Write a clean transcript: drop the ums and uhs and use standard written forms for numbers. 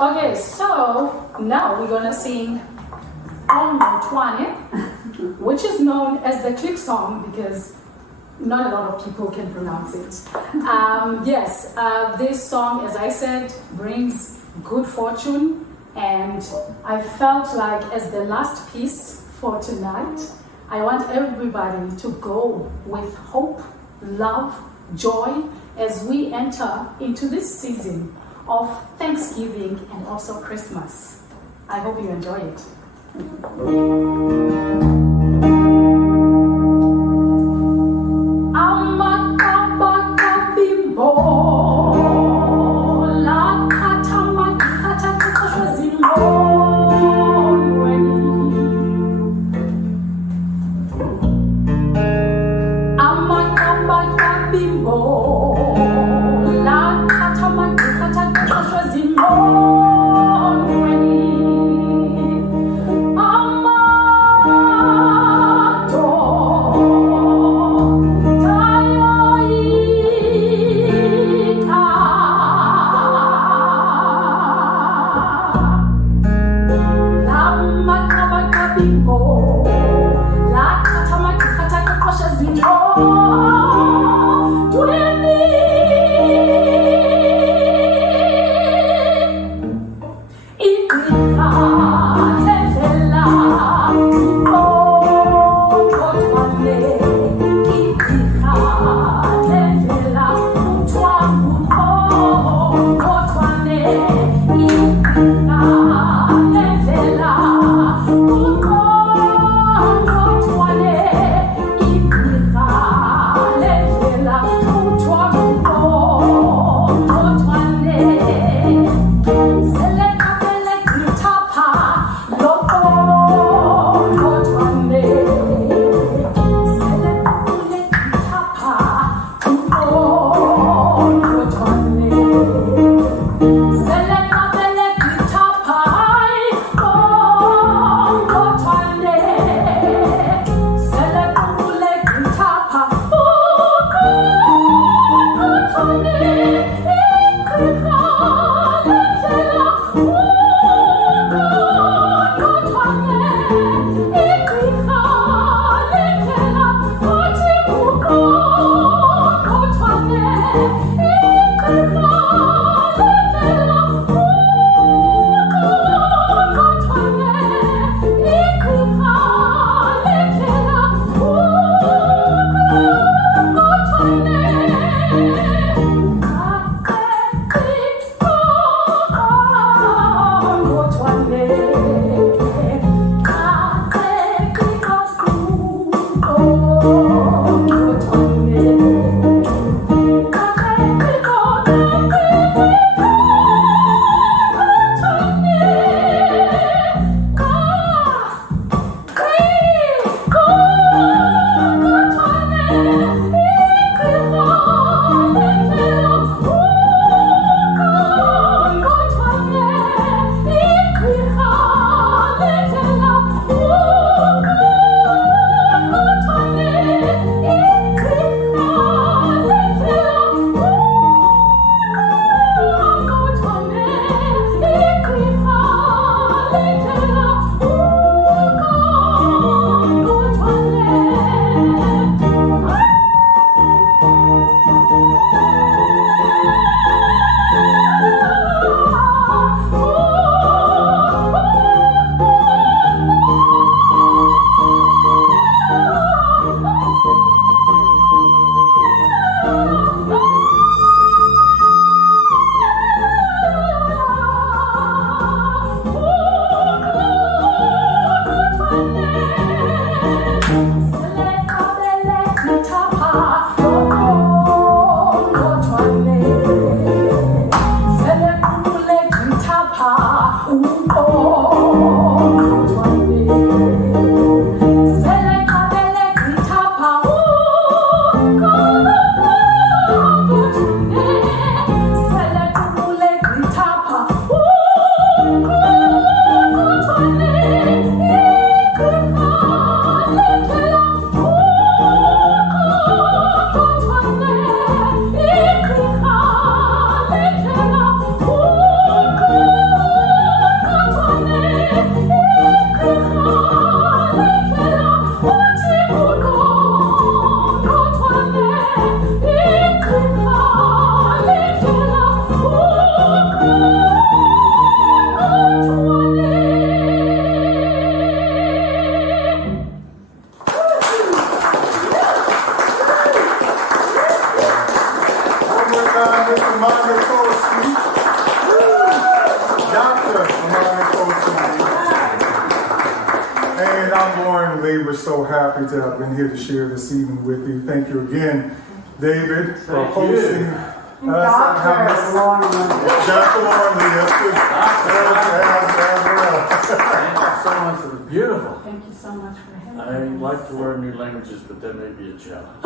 Okay, so now we're gonna sing Qongqothwane, which is known as the click song because not a lot of people can pronounce it. Yes, this song, as I said, brings good fortune, and I felt like as the last piece for tonight, I want everybody to go with hope, love, joy as we enter into this season of Thanksgiving and also Christmas. I hope you enjoy it. Mr. Monacoski. Dr. Monacoski. And I'm Lorne. We're so happy to have been here to share this evening with you. Thank you again, David, for hosting us. Dr. Lorne. Dr. Lorne, yes. Thank you so much. It was beautiful. Thank you so much for having me. I like to learn new languages, but that may be a challenge.